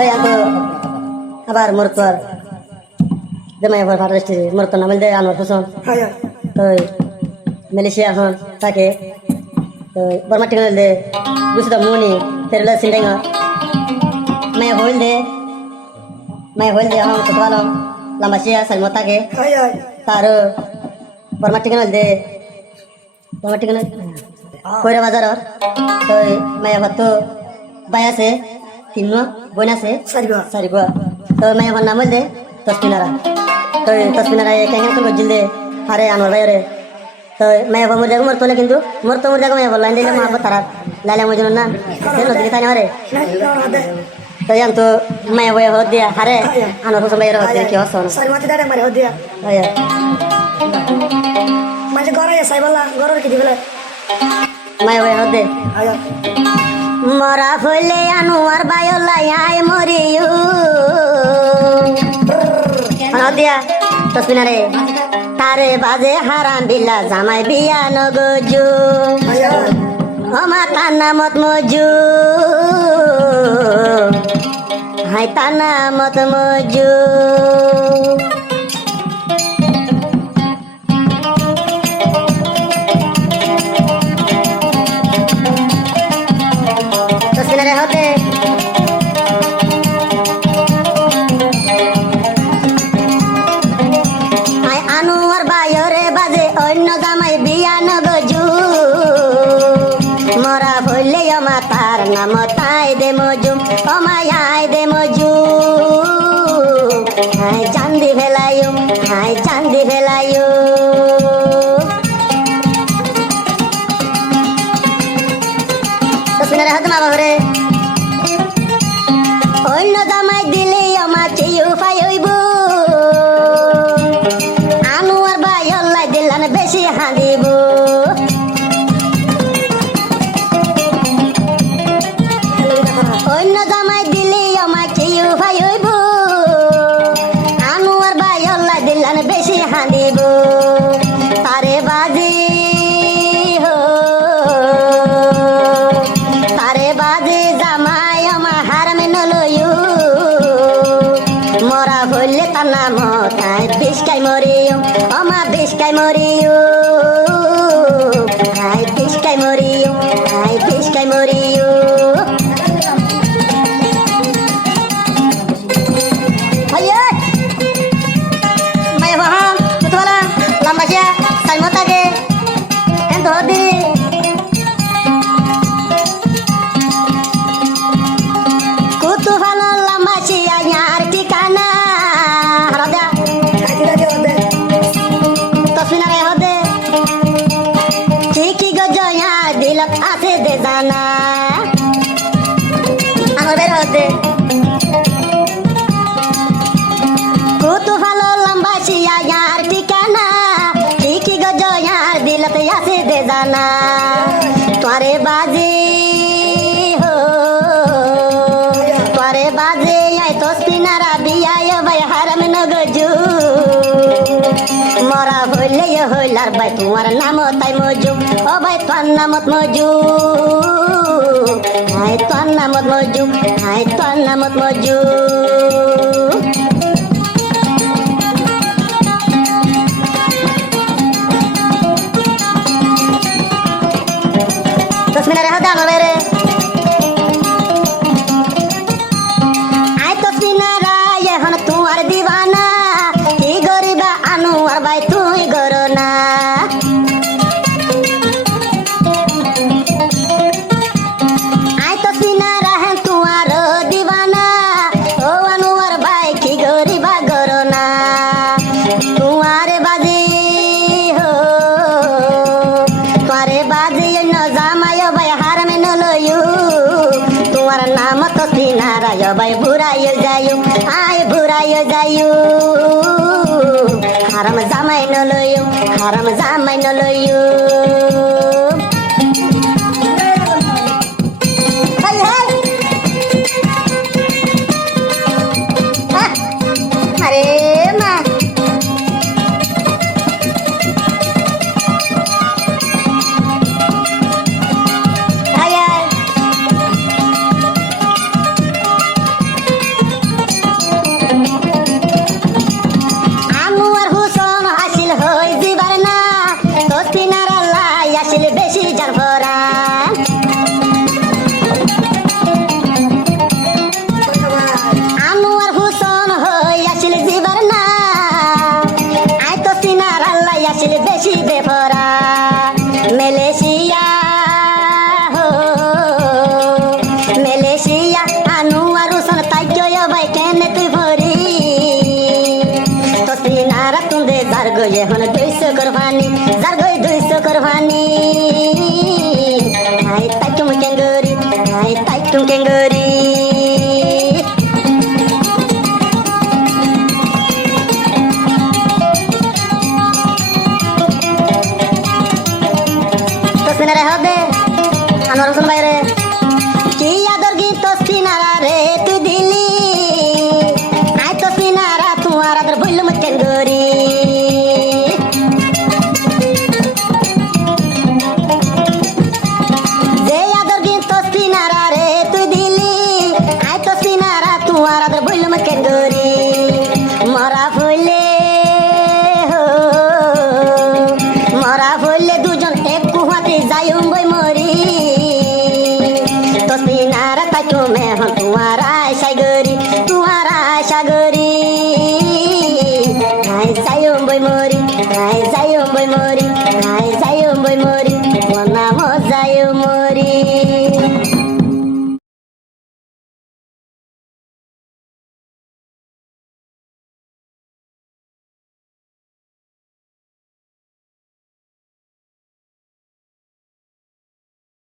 তাই তো আবার মরতর জামাই আবার ফাটাস্টি মরতর নামেল দে আনোয়ার হোসেন তো মালয়েশিয়া এখন থাকে তো বর্মা টিকাল দে বুঝতে মনি ফেরলা সিন্ডাঙ্গ মায়া হইল দে এখন কোতওয়ালাম লাম্বাসিয়া সালমত থাকে তার বর্মা টিকাল দে বর্মা টিকাল কইরা বাজার তো মায়া ভাত বাই আছে তিন বোন আছে সারি গো তো মায়া ভার নাম হইল দে তসমিনারা তো তসমিনারা কেঙ্গেন কোন গজিল দে আরে আনোয়ার ভাই রে তো মায়া ভার মরে মরতো না কিন্তু মরতো মরে জায়গা মায়া ভার লাইন দিলে মা তারা লাইলা মজুন না সে নদী তাই না রে তো yang tu maya boya hod dia hare anu ko sampai hod dia ki hoson sari mati dada mari hod dia aya manje gora ya sai bala gora ki dibele maya boya hod de aya mara phole anuar bayola ay moriyu hod dia tasbina re tare baje haram bila jamai biya nogoju aya Oma tanamot moju Hai tanamot moju Terus bener hote Hai anuar bayore baje onno jamai biya nogoju মরা ভইলে আমা তার নাম তাই দে মজু অমায়াই দে মজু high চান্দি ফেলায়ু তো শুনে হাত মা বাবরে অন্য জামাই দিলে আমা চিউ ফাইব আনুয়ার ভাই আল্লাহ দিলান বেশি হাঁদিব অন্য জামাই দিলি আমাকে ভাই হইব আনুয়ার ভাই আল্লাহ দিলান বেশি হাঁদিব তারে বাজি জামাই আমার হারামে নলয়ু মরা হইলে তার নাম তাই বিষ্কাই মরিও আমা বিষ্কাই মরিও high বিষ্কাই মরিও Lambasia, salmota ke, kan tuh di. Kutu halo lambasia nyar tikana, harada. Tasmina re hode, ciki gojonya dilak ase de dana. Anu ber hode. Kutu halo lambasia nyar tikana. दिलत यासे दे जाना तुम्हारे बाजे हो तुम्हारे बाजे आई तो स्पिनारा बिया यो भाई हरम नगजू मरा होले यो होलार भाई तुम्हारा नाम ताई मजू ओ भाई तुम नामत मजू हाय तुम नामत मजू Tasmina re hada nolere Ai tasmina ra ye hon tuar divana ki goriba anuar bai tui gorona Ai tasmina ra hen tuar divana o anuar bai ki goriba gorona tuare baji ho tuare baji no jamayo তোমার নাম তো সিনারায় ভাই ভুরাইয়ে যাইও আয় ভুরাইয়ে যাইও হারাম জামাই নলইও আরে মা तस्मिनार ताइको मैं हूँ तुम्हारा साइगरी